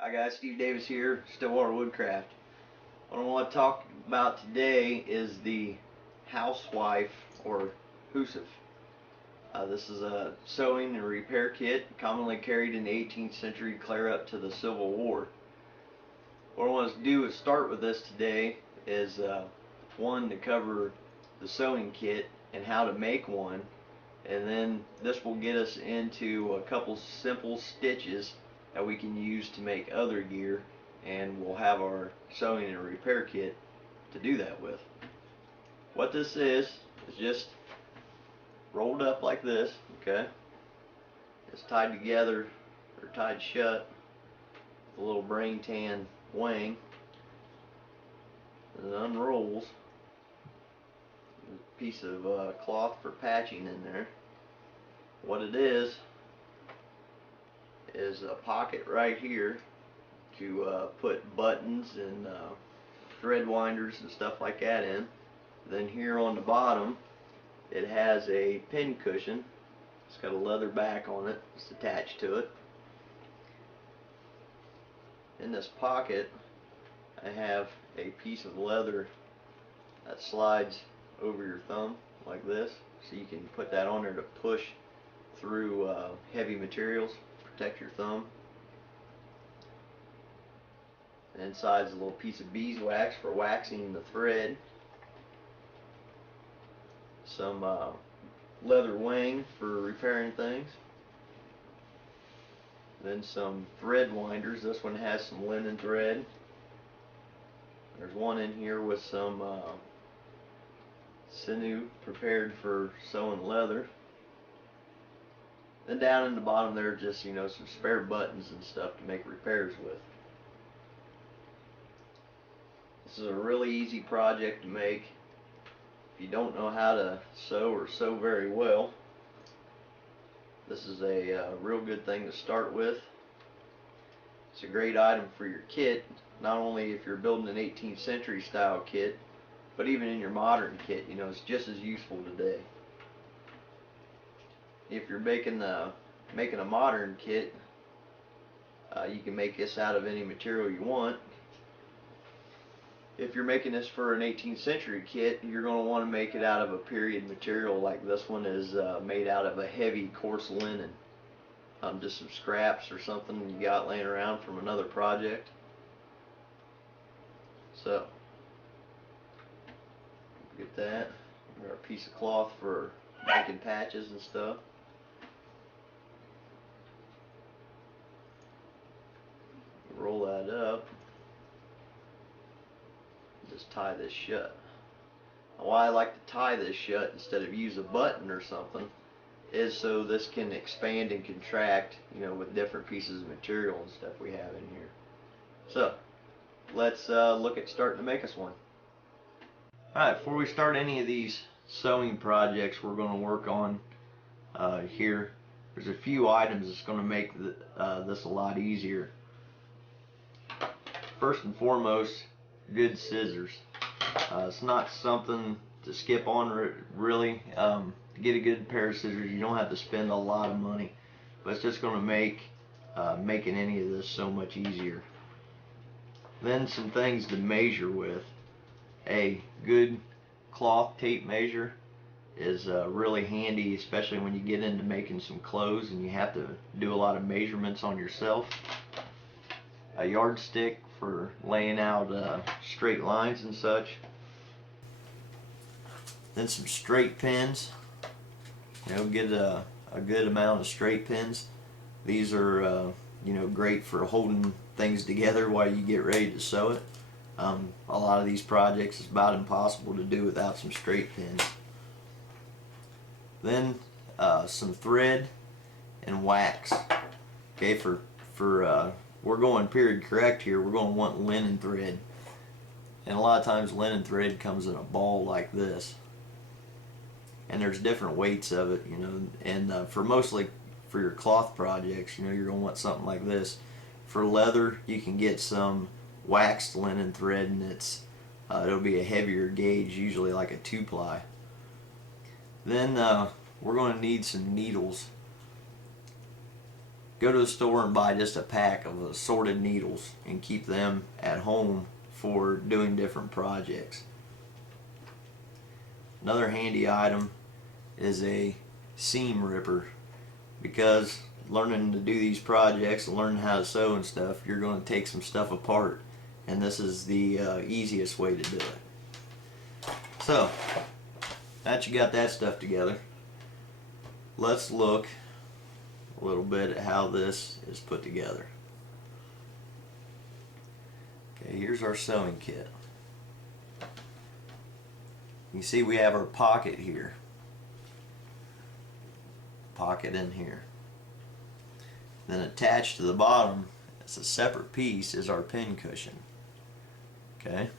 Hi guys, Steve Davis here, Stillwater Woodcraft. What I want to talk about today is the Housewife or Hussif. This is a sewing and repair kit commonly carried in the 18th century clear up to the Civil War. What I want to do is start with this today is one, to cover the sewing kit and how to make one, and then this will get us into a couple simple stitches that we can use to make other gear, and we'll have our sewing and repair kit to do that with. What this is just rolled up like this, okay? It's tied together or tied shut with a little brain tan wing, and it unrolls. There's a piece of cloth for patching in there. What it is a pocket right here to put buttons and thread winders and stuff like that in. Then here on the bottom it has a pin cushion. It's got a leather back on it. It's attached to it. In this pocket I have a piece of leather that slides over your thumb like this, so you can put that on there to push through heavy materials, protect your thumb. Inside's a little piece of beeswax for waxing the thread. Some leather wing for repairing things. Then some thread winders. This one has some linen thread. There's one in here with some sinew prepared for sewing leather. Then down in the bottom there, just some spare buttons and stuff to make repairs with. This is a really easy project to make. If you don't know how to sew or sew very well, this is a real good thing to start with. It's a great item for your kit, not only if you're building an 18th century style kit, but even in your modern kit. It's just as useful today. If you're making a modern kit, you can make this out of any material you want. If you're making this for an 18th century kit, you're going to want to make it out of a period material, like this one is made out of a heavy coarse linen. Just some scraps or something you got laying around from another project. So, get that. Got a piece of cloth for making patches and stuff. Roll that up. Just tie this shut. Why I like to tie this shut instead of use a button or something is so this can expand and contract, with different pieces of material and stuff we have in here. So let's look at starting to make us one. Alright, before we start any of these sewing projects we're going to work on here, there's a few items that's going to make this a lot easier. First and foremost, good scissors. It's not something to skip on really. To get a good pair of scissors, you don't have to spend a lot of money, but it's just going to make making any of this so much easier. Then some things to measure with. A good cloth tape measure is really handy, especially when you get into making some clothes and you have to do a lot of measurements on yourself. A yardstick for laying out straight lines and such. Then some straight pins. Get a good amount of straight pins. These are great for holding things together while you get ready to sew it. A lot of these projects is about impossible to do without some straight pins. Then some thread and wax. Okay, for we're going period correct here. We're going to want linen thread, and a lot of times linen thread comes in a ball like this, and there's different weights of it, and mostly for your cloth projects, you're going to want something like this. For leather, you can get some waxed linen thread, and it'll be a heavier gauge, usually like a 2-ply. Then we're going to need some needles. go to the store and buy just a pack of assorted needles and keep them at home for doing different projects. Another handy item is a seam ripper, because learning to do these projects and learning how to sew and stuff, you're going to take some stuff apart, and this is the easiest way to do it. So, now that you got that stuff together, let's look a little bit at how this is put together. Okay, here's our sewing kit. You see we have our pocket here. Pocket in here. Then attached to the bottom, it's a separate piece, is our pin cushion. Okay?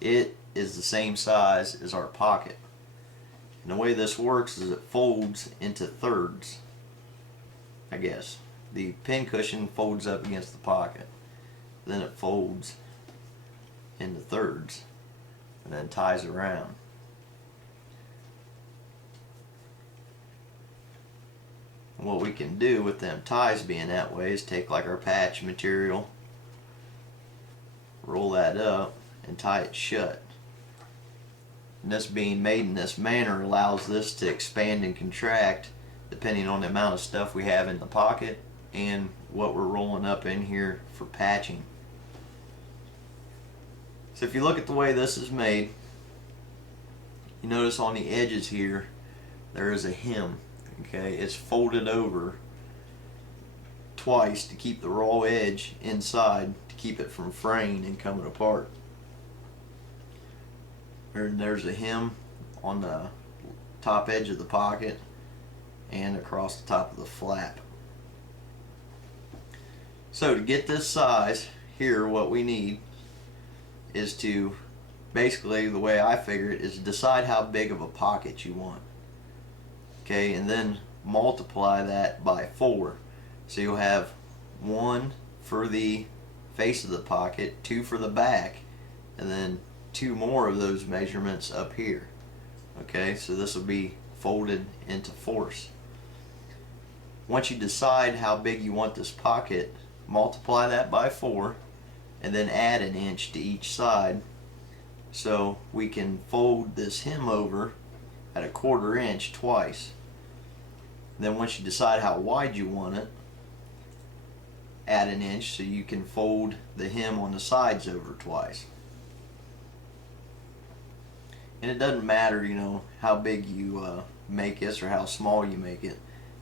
It is the same size as our pocket. And the way this works is it folds into thirds, I guess. The pin cushion folds up against the pocket. Then it folds into thirds and then ties around. And what we can do with them ties being that way is take like our patch material, roll that up and tie it shut. And this being made in this manner allows this to expand and contract depending on the amount of stuff we have in the pocket and what we're rolling up in here for patching. So if you look at the way this is made, you notice on the edges here there is a hem. Okay, it's folded over twice to keep the raw edge inside to keep it from fraying and coming apart. There's a hem on the top edge of the pocket and across the top of the flap. So to get this size here, what we need is to, basically the way I figure it, is decide how big of a pocket you want. Okay, and then multiply that by 4. So you'll have 1 for the face of the pocket, 2 for the back, and then 2 more of those measurements up here. Okay, so this will be folded into 4ths. Once you decide how big you want this pocket, multiply that by 4 and then add an inch to each side, so we can fold this hem over at 1/4 inch twice. Then once you decide how wide you want it, add an inch so you can fold the hem on the sides over twice. And it doesn't matter, you know, how big you make this or how small you make it.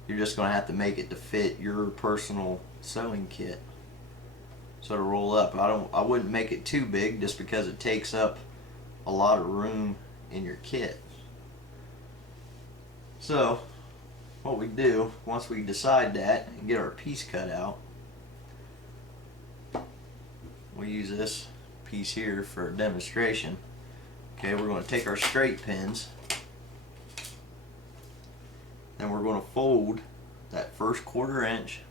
You're just going to have to make it to fit your personal sewing kit. So to roll up, I wouldn't make it too big just because it takes up a lot of room in your kit. So what we do, once we decide that and get our piece cut out, we use this piece here for a demonstration. Okay, we're going to take our straight pins and we're going to fold that first 1/4 inch,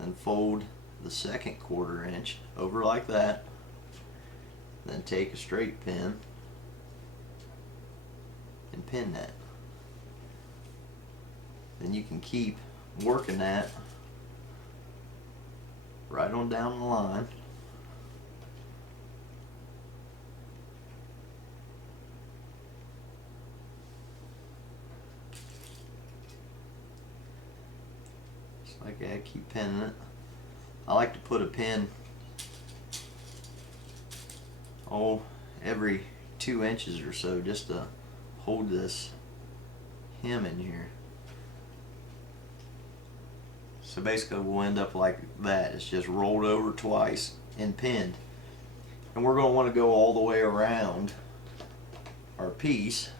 then fold the second 1/4 inch over like that, then take a straight pin and pin that. Then you can keep working that right on down the line. Just like that, keep pinning it. I like to put a pin every 2 inches or so just to hold this hem in here. So basically we'll end up like that. It's just rolled over twice and pinned. And we're going to want to go all the way around our piece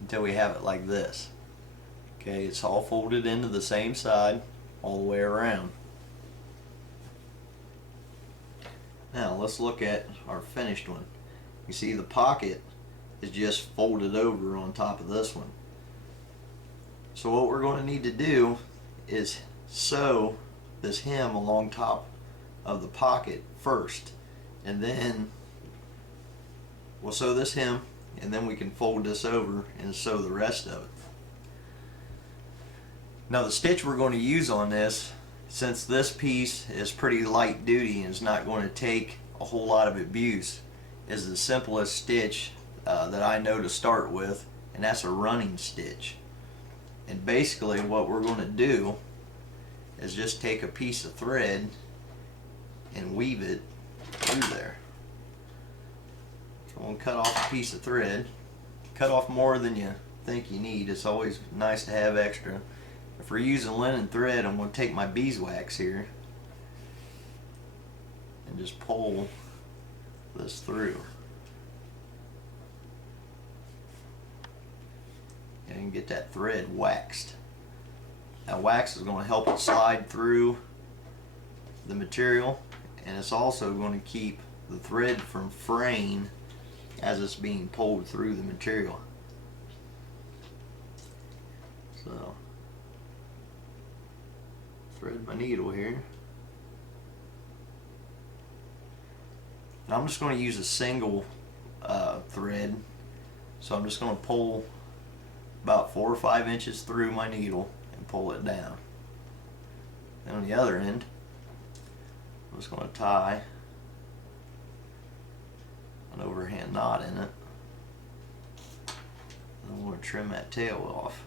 until we have it like this. Okay, it's all folded into the same side all the way around. Now let's look at our finished one. You see the pocket is just folded over on top of this one. So what we're going to need to do is sew this hem along top of the pocket first, and then we'll sew this hem and then we can fold this over and sew the rest of it. Now the stitch we're going to use on this, since this piece is pretty light duty and is not going to take a whole lot of abuse, is the simplest stitch that I know to start with, and that's a running stitch. And basically what we're going to do is just take a piece of thread and weave it through there. So I'm going to cut off a piece of thread. Cut off more than you think you need. It's always nice to have extra. If we're using linen thread, I'm going to take my beeswax here and just pull this through. And get that thread waxed. Now wax is going to help it slide through the material, and it's also going to keep the thread from fraying as it's being pulled through the material. So, thread my needle here. Now I'm just going to use a single thread, so I'm just going to pull about 4 or 5 inches through my needle and pull it down. And on the other end, I'm just going to tie an overhand knot in it. And I'm going to trim that tail off.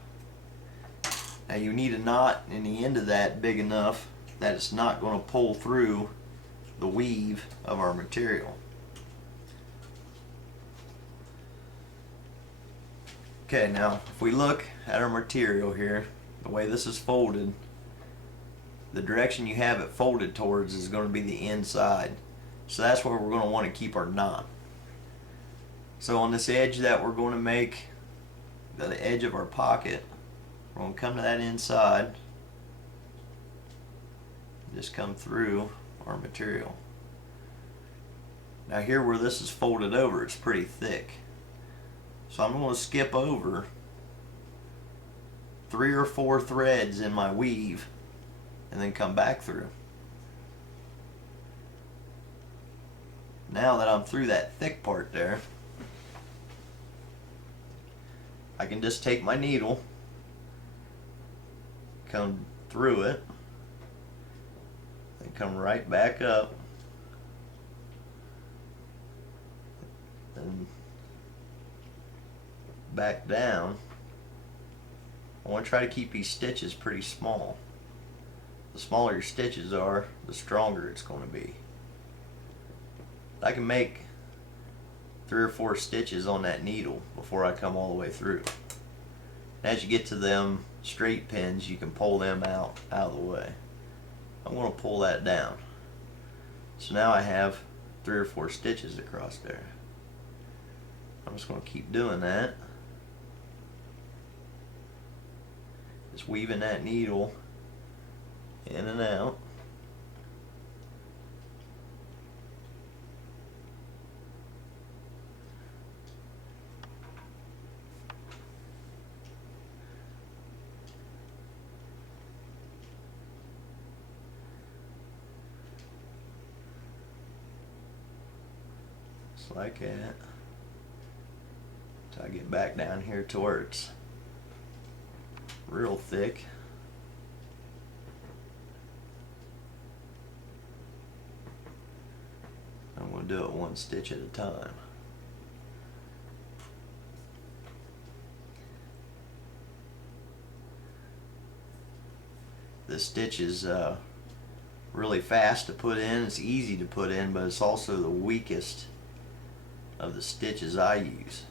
Now you need a knot in the end of that big enough that it's not going to pull through the weave of our material. Okay, now if we look at our material here, the way this is folded, the direction you have it folded towards is going to be the inside. So that's where we're going to want to keep our knot. So on this edge that we're going to make, the edge of our pocket, we're going to come to that inside, just come through our material. Now here where this is folded over, it's pretty thick. So I'm going to skip over 3 or 4 threads in my weave and then come back through. Now that I'm through that thick part there, I can just take my needle, come through it, and come right back up, and back down. I want to try to keep these stitches pretty small. The smaller your stitches are, the stronger it's going to be. I can make 3 or 4 stitches on that needle before I come all the way through. And as you get to them straight pins, you can pull them out of the way. I'm going to pull that down. So now I have 3 or 4 stitches across there. I'm just going to keep doing that. Just weaving that needle in and out. Just like that. Until I get back down here to where it's real thick. I'm going to do it 1 stitch at a time. This stitch is really fast to put in. It's easy to put in, but it's also the weakest of the stitches I use,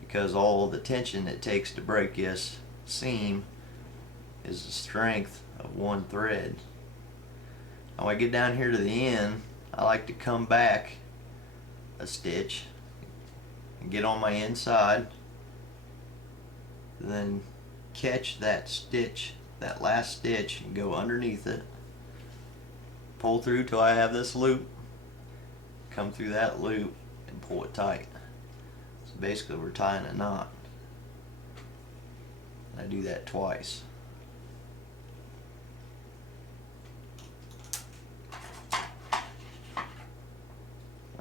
because all the tension it takes to break this seam is the strength of 1 thread. Now when I get down here to the end, I like to come back a stitch and get on my inside, then catch that stitch, that last stitch, and go underneath it, pull through till I have this loop, come through that loop and pull it tight. So basically we're tying a knot. And I do that twice.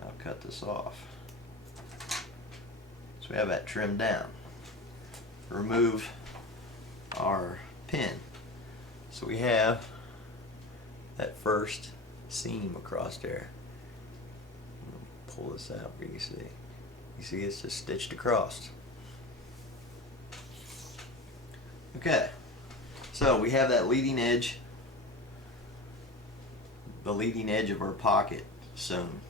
I'll cut this off. So we have that trimmed down. Remove our pin. So we have that first seam across there. Pull this out for you to see. You see it's just stitched across. Okay, so we have that leading edge, the leading edge of our pocket sewn.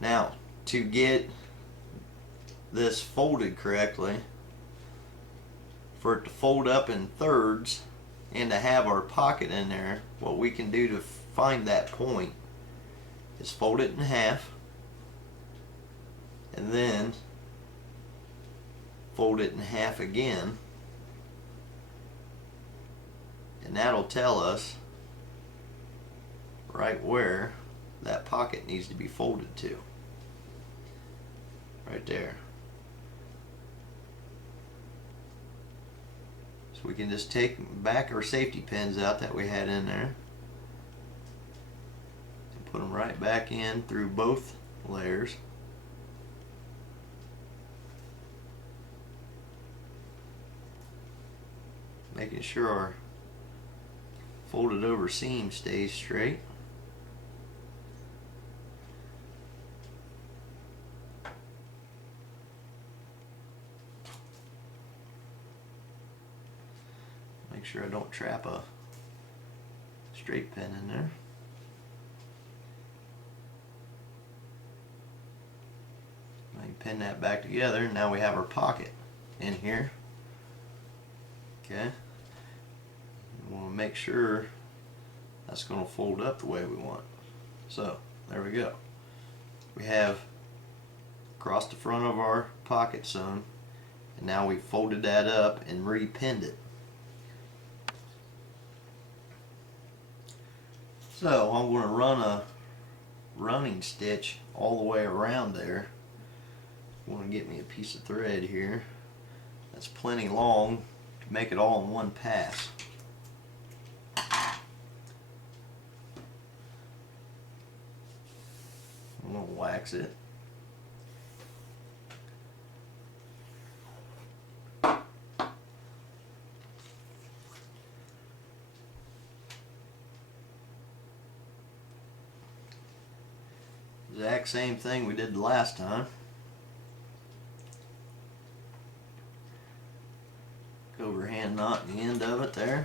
Now, to get this folded correctly, for it to fold up in thirds and to have our pocket in there, what we can do to find that point is fold it in half and then fold it in half again, and that'll tell us right where that pocket needs to be folded to. Right there. So we can just take back our safety pins out that we had in there and put them right back in through both layers. Making sure our folded over seam stays straight. Make sure I don't trap a straight pin in there. I can pin that back together, and now we have our pocket in here. Okay. We want to make sure that's going to fold up the way we want. So, there we go. We have across the front of our pocket sewn, and now we folded that up and re-pinned it. So I'm going to run a running stitch all the way around there. I want to get me a piece of thread here that's plenty long to make it all in one pass. I'm going to wax it. Exact same thing we did the last time. Overhand knot in the end of it there.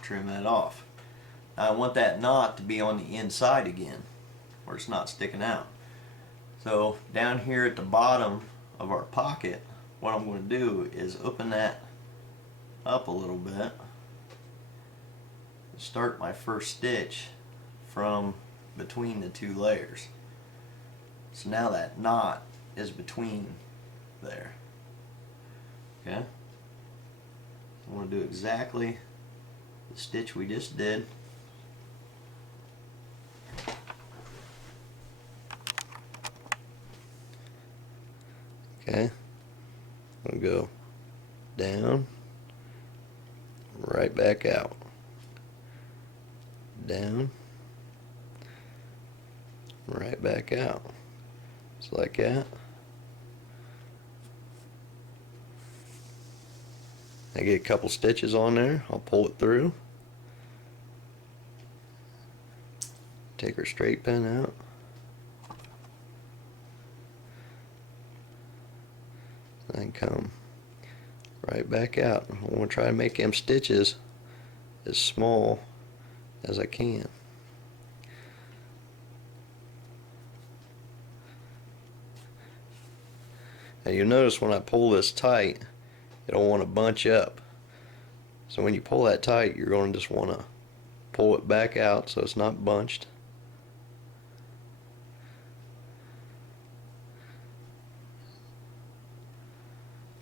Trim that off. Now I want that knot to be on the inside again, where it's not sticking out. So down here at the bottom of our pocket, what I'm going to do is open that up a little bit. Start my first stitch from between the two layers. So now that knot is between there. Okay? I want to do exactly the stitch we just did. Okay? I'm going to go down, right back out. Down, right back out. Just like that. I get a couple stitches on there, I'll pull it through. Take our straight pin out. Then come right back out. I want to try to make them stitches as small as I can. Now you'll notice when I pull this tight, it'll want to bunch up. So when you pull that tight, you're going to just want to pull it back out so it's not bunched.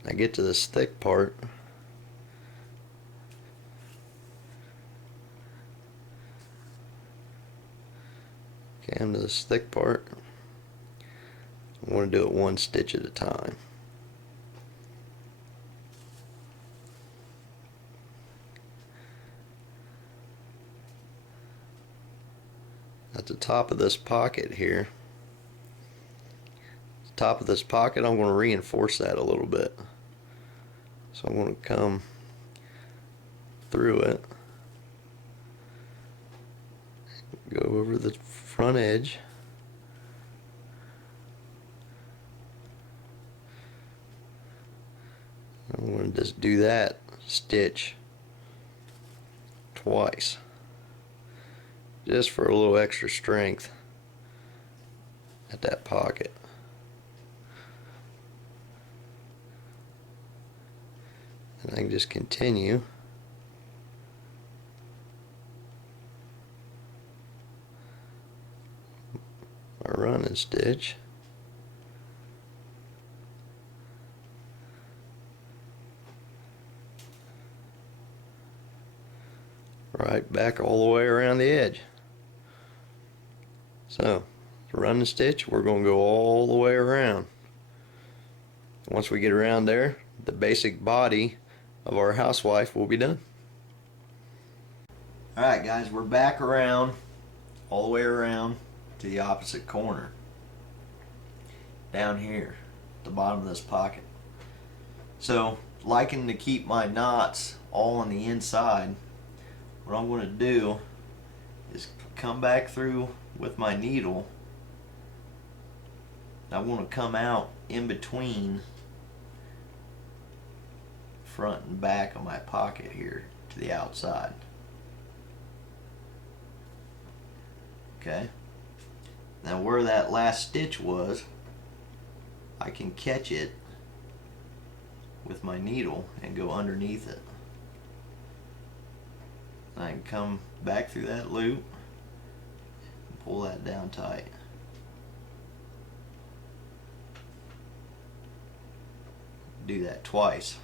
I get to this thick part. Okay, I'm to this thick part. I want to do it one stitch at a time. At the top of this pocket here, top of this pocket, I'm going to reinforce that a little bit. So I want to come through it, go over the front edge, I'm going to just do that stitch twice, just for a little extra strength at that pocket. And I can just continue my running stitch. Right back all the way around the edge. So, the running stitch, we're going to go all the way around. Once we get around there, the basic body of our housewife will be done. Alright guys, we're back around, all the way around to the opposite corner. Down here, at the bottom of this pocket. So, liking to keep my knots all on the inside, what I'm going to do is come back through with my needle. I want to come out in between front and back of my pocket here to the outside. Okay. Now where that last stitch was, I can catch it with my needle and go underneath it. I can come back through that loop and pull that down tight. Do that twice.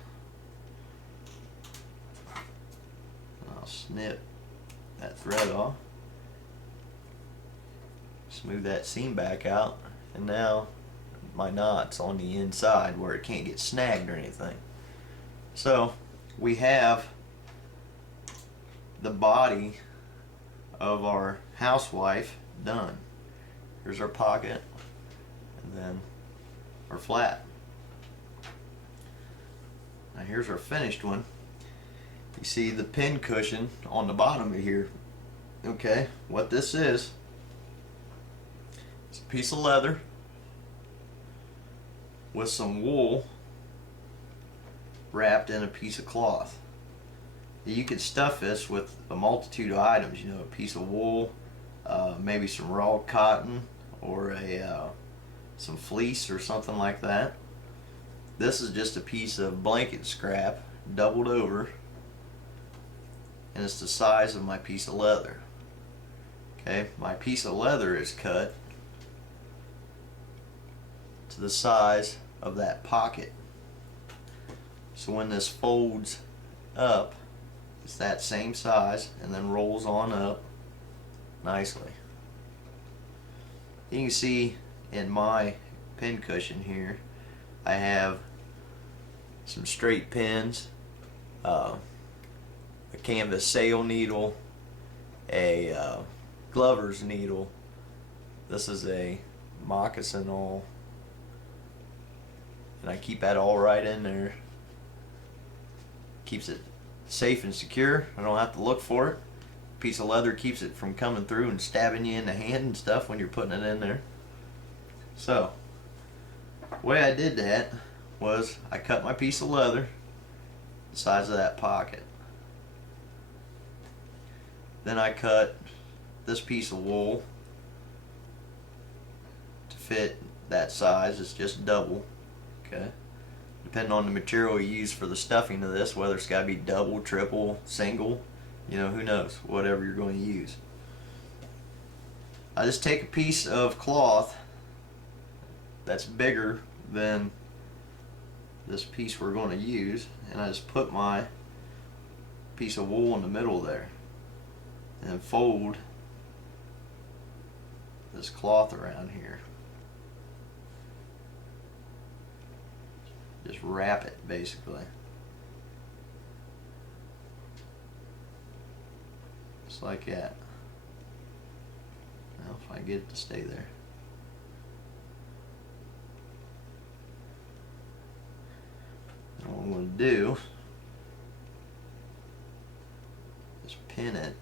I'll snip that thread off, smooth that seam back out, and now my knot's on the inside where it can't get snagged or anything. So we have the body of our housewife done. Here's our pocket and then our flat. Now here's our finished one. You see the pin cushion on the bottom of here. Okay, what this is, it's a piece of leather with some wool wrapped in a piece of cloth. You could stuff this with a multitude of items, you know, a piece of wool, maybe some raw cotton, or some fleece or something like that. This is just a piece of blanket scrap doubled over, and it's the size of my piece of leather. Okay, my piece of leather is cut to the size of that pocket. So when this folds up, it's that same size and then rolls on up nicely. You can see in my pin cushion here, I have some straight pins, a canvas sail needle, a glover's needle. This is a moccasin awl, and I keep that all right in there. Keeps it safe and secure. I don't have to look for it. A piece of leather keeps it from coming through and stabbing you in the hand and stuff when you're putting it in there. So, the way I did that was I cut my piece of leather the size of that pocket. Then I cut this piece of wool to fit that size. It's just double. Okay. Depending on the material you use for the stuffing of this, whether it's got to be double, triple, single, you know, who knows, whatever you're going to use. I just take a piece of cloth that's bigger than this piece we're going to use, and I just put my piece of wool in the middle there and fold this cloth around here. Just wrap it basically. Just like that. Now if I get it to stay there. what I'm going to do is pin it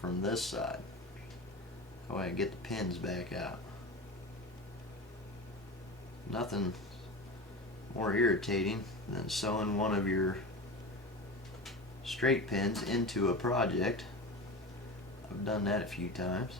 from this side. That way I get the pins back out. Nothing more irritating than sewing one of your straight pins into a project. I've done that a few times.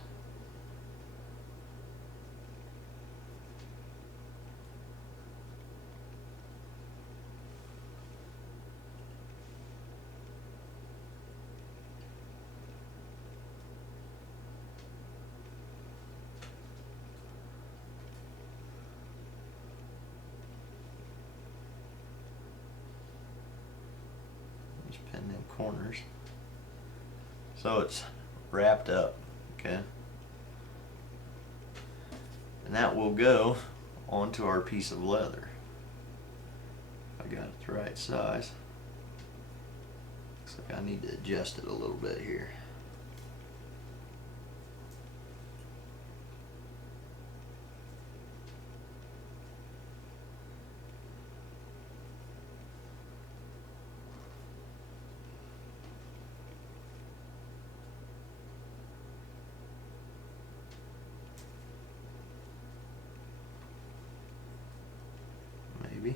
Just pin them corners so it's wrapped up, okay? And that will go onto our piece of leather. I got it the right size. Looks like I need to adjust it a little bit here. Maybe.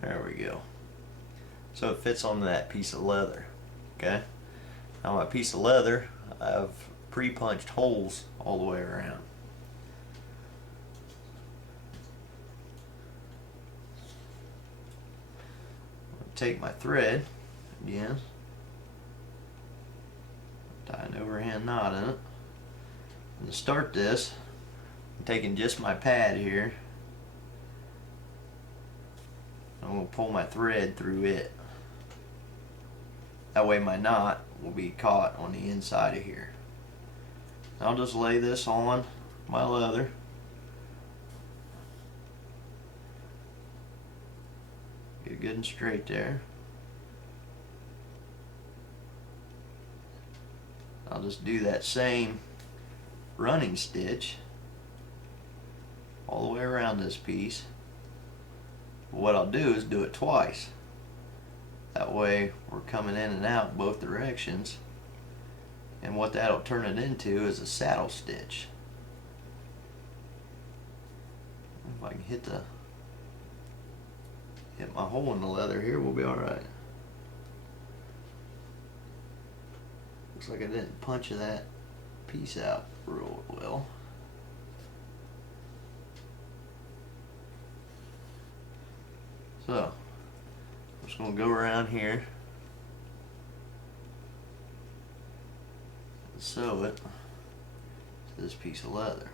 There we go. So it fits onto that piece of leather. Okay. Now my piece of leather, I've pre-punched holes all the way around. Take my thread again, tie an overhand knot in it, and to start this, I'm taking just my pad here. I'm going to pull my thread through it. That way my knot will be caught on the inside of here. I'll just lay this on my leather. Get it good and straight there. I'll just do that same running stitch all the way around this piece. What I'll do is do it twice. That way we're coming in and out both directions. And what that'll turn it into is a saddle stitch. If I can hit my hole in the leather here, we'll be alright. Looks like I didn't punch that piece out real well. So, I'm just going to go around here and sew it to this piece of leather.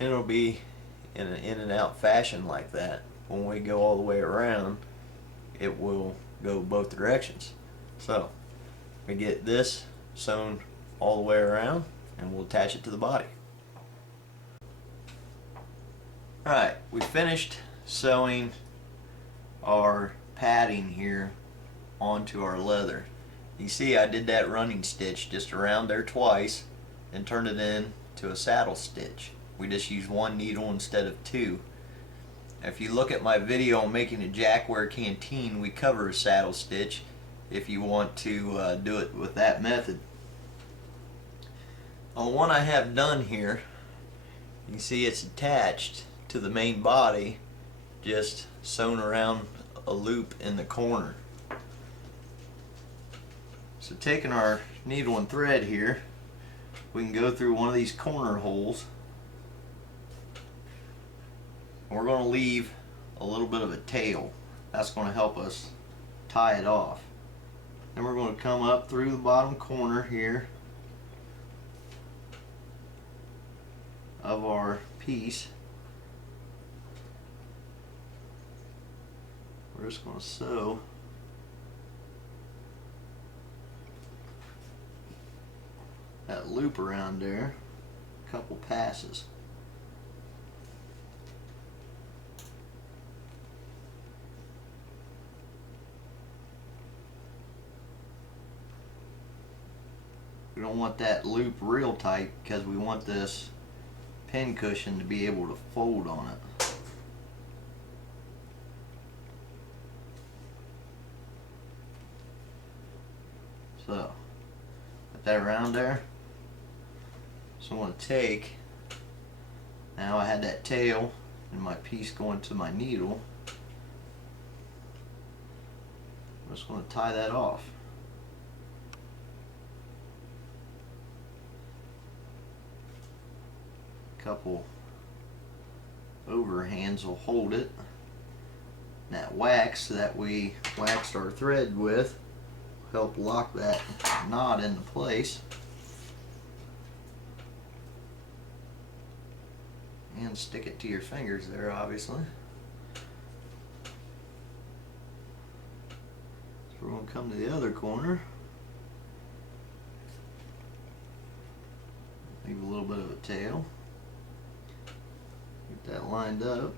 It'll be in an in and out fashion like that. When we go all the way around, it will go both directions. So we get this sewn all the way around and we'll attach it to the body. Alright, we finished sewing our padding here onto our leather. You see I did that running stitch just around there twice and turned it into a saddle stitch. We just use one needle instead of two. If you look at my video on making a jackware canteen, we cover a saddle stitch if you want to do it with that method. On the one I have done here, you see it's attached to the main body, just sewn around a loop in the corner. So taking our needle and thread here, we can go through one of these corner holes. We're going to leave a little bit of a tail. That's going to help us tie it off. Then we're going to come up through the bottom corner here of our piece we're just going to sew that loop around there a couple passes. We don't want that loop real tight because we want this pin cushion to be able to fold on it. So, put that around there. So I'm going to take, now I had that tail and my piece going to my needle. I'm just going to tie that off. Couple overhands will hold it. And that wax that we waxed our thread with will help lock that knot into place. And stick it to your fingers there, obviously. So we're going to come to the other corner. Leave a little bit of a tail. Get that lined up.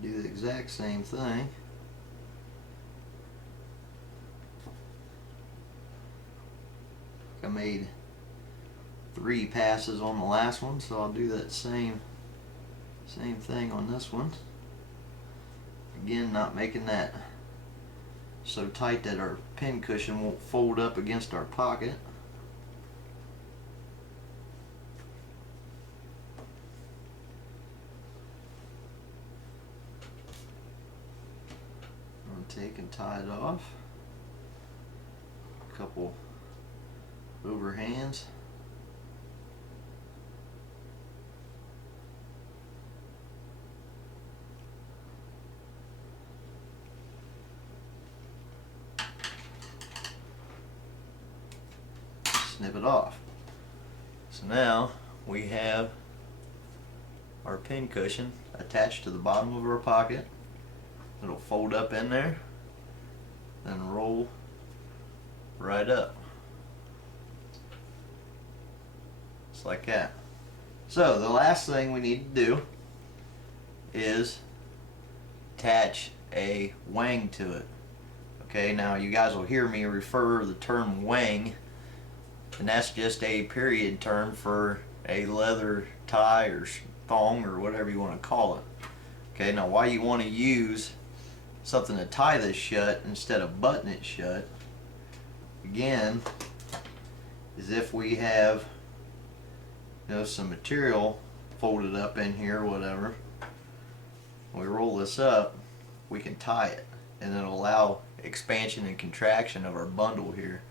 Do the exact same thing. I made 3 passes on the last one, so I'll do that same thing on this one. Again, not making that so tight that our pin cushion won't fold up against our pocket. I'm going to take and tie it off. A couple overhands. Snip it off. So now we have our pin cushion attached to the bottom of our pocket. It'll fold up in there and roll right up. Just like that. So the last thing we need to do is attach a wang to it. Okay, now you guys will hear me refer the term wang, and that's just a period term for a leather tie or thong or whatever you want to call it. Okay, now why you want to use something to tie this shut instead of button it shut, again, is if we have, you know, some material folded up in here or whatever, when we roll this up, we can tie it, and it'll allow expansion and contraction of our bundle here.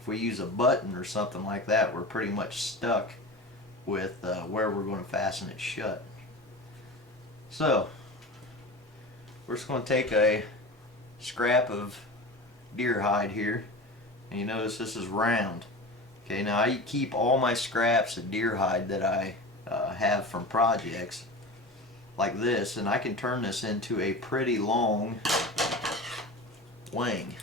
If we use a button or something like that, we're pretty much stuck with where we're going to fasten it shut. So we're just going to take a scrap of deer hide here, and you notice this is round. Okay, now I keep all my scraps of deer hide that I have from projects like this, and I can turn this into a pretty long wang.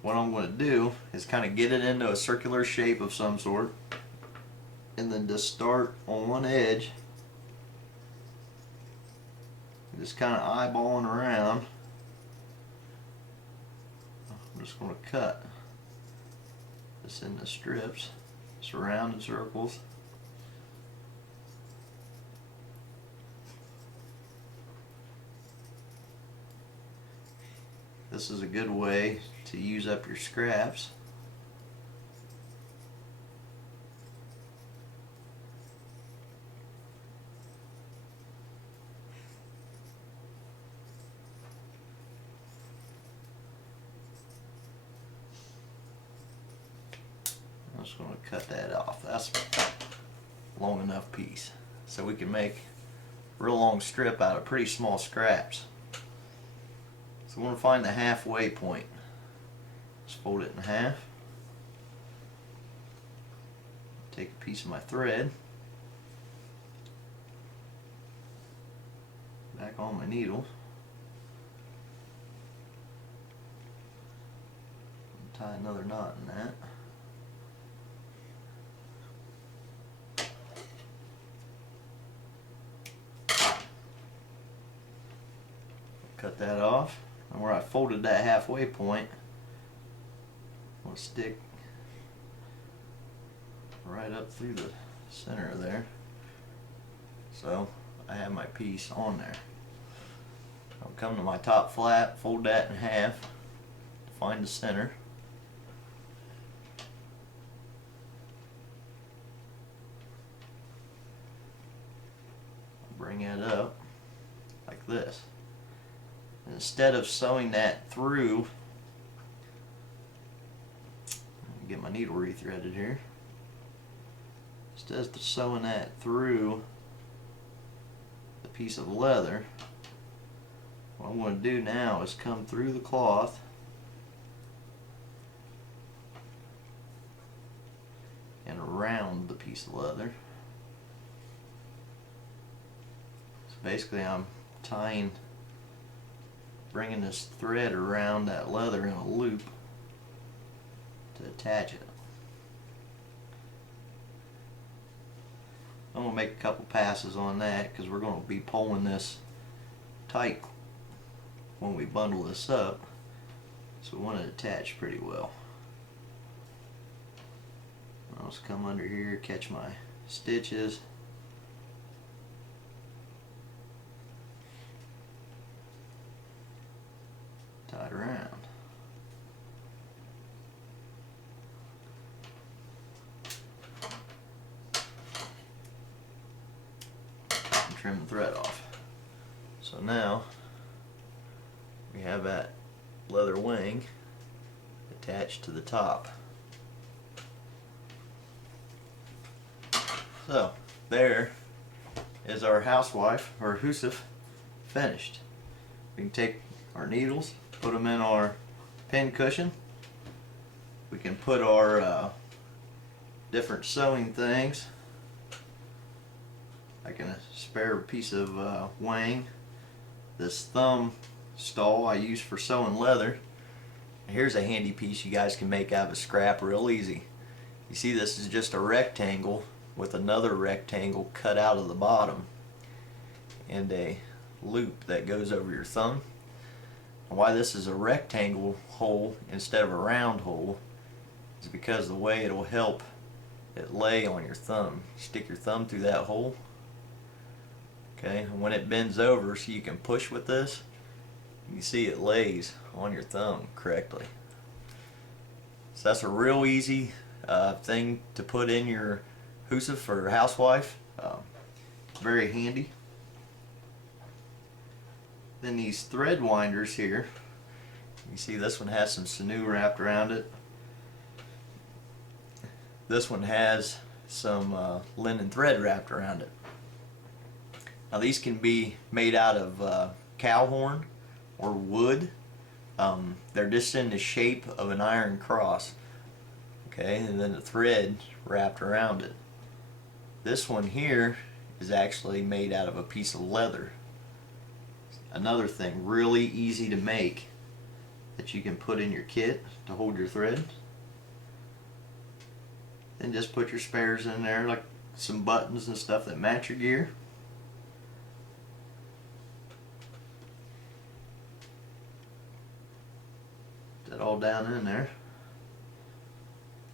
What I'm going to do is kind of get it into a circular shape of some sort, and then just start on one edge, just kind of eyeballing around. I'm just going to cut this into strips, just around in circles. This is a good way to use up your scraps. I'm just going to cut that off. That's a long enough piece. So we can make a real long strip out of pretty small scraps. So we want to find the halfway point. Just fold it in half. take a piece of my thread, back on my needle, tie another knot in that. Cut that off, and where I folded that halfway point, I'm going to stick right up through the center there. So I have my piece on there. I'll come to my top flap, fold that in half, find the center. Bring it up like this. And instead of sewing that through, get my needle rethreaded here. Instead of sewing that through the piece of leather, what I'm going to do now is come through the cloth and around the piece of leather. So basically I'm bringing this thread around that leather in a loop to attach it. I'm going to make a couple passes on that because we're going to be pulling this tight when we bundle this up, so we want it attached pretty well. I'll just come under here, catch my stitches, tie it around. And trim the thread off. So now we have that leather wing attached to the top. So there is our housewife, or Hussif, finished. We can take our needles, put them in our pin cushion. We can put our different sewing things, like a spare piece of wing. This thumb stall I use for sewing leather. Here's a handy piece you guys can make out of scrap real easy. You see, this is just a rectangle with another rectangle cut out of the bottom and a loop that goes over your thumb. And why this is a rectangle hole instead of a round hole is because the way it'll help it lay on your thumb. Stick your thumb through that hole, okay, and when it bends over so you can push with this, you see it lays on your thumb correctly. So that's a real easy thing to put in your Hussif or housewife. Very handy. Then these thread winders here, you see this one has some sinew wrapped around it. This one has some linen thread wrapped around it. Now these can be made out of cow horn or wood. They're just in the shape of an iron cross, okay, and then the thread wrapped around it. This one here is actually made out of a piece of leather. Another thing really easy to make that you can put in your kit to hold your thread. Then just put your spares in there, like some buttons and stuff that match your gear. Put that all down in there.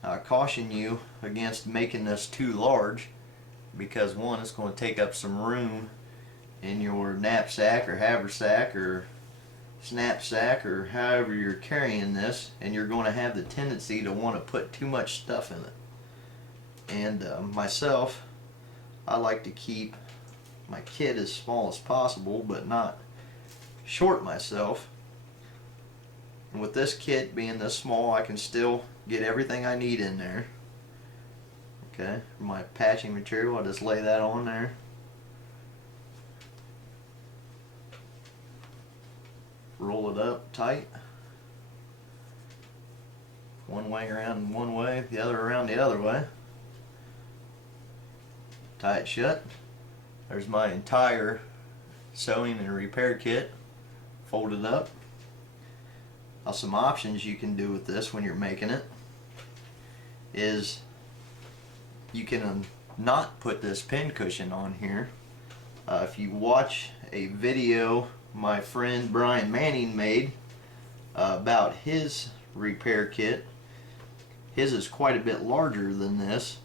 I caution you against making this too large, because one, it's going to take up some room in your knapsack or haversack or snapsack or however you're carrying this, and you're going to have the tendency to want to put too much stuff in it. And myself, I like to keep my kit as small as possible but not short myself. And with this kit being this small, I can still get everything I need in there. Okay, for my patching material, I'll just lay that on there. Roll it up tight. One way around one way, the other around the other way. tie it shut. There's my entire sewing and repair kit folded up. Now, some options you can do with this when you're making it is you can not put this pin cushion on here. If you watch a video my friend Brian Manning made about his repair kit, his is quite a bit larger than this,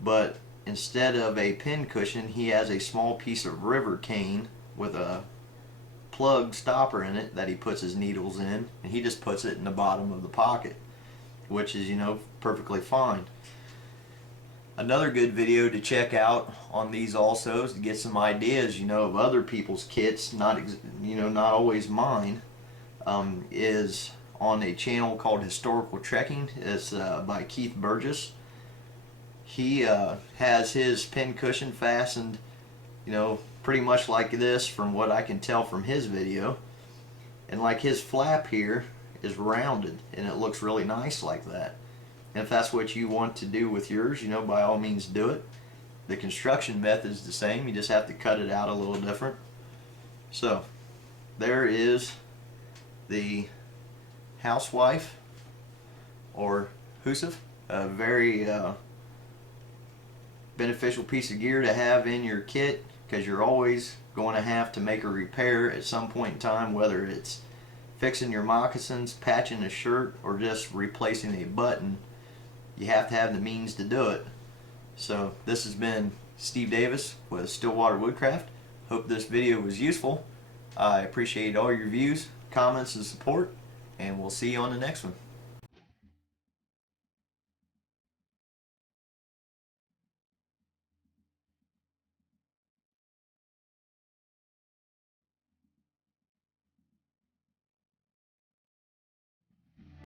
but instead of a pin cushion he has a small piece of river cane with a plug stopper in it that he puts his needles in, and he just puts it in the bottom of the pocket, which is, you know, perfectly fine. Another good video to check out on these also is to get some ideas, you know, of other people's kits, not always mine, is on a channel called Historical Trekking. It's by Keith Burgess. He has his pin cushion fastened, you know, pretty much like this from what I can tell from his video, and like his flap here is rounded and it looks really nice like that. And if that's what you want to do with yours, you know, by all means do it. The construction method is the same, you just have to cut it out a little different. So there is the Housewife or Hussif, a very beneficial piece of gear to have in your kit, because you're always going to have to make a repair at some point in time, whether it's fixing your moccasins, patching a shirt, or just replacing a button. You have to have the means to do it. So this has been Steve Davis with Stillwater Woodcraft. Hope this video was useful. I appreciate all your views, comments, and support, and we'll see you on the next one.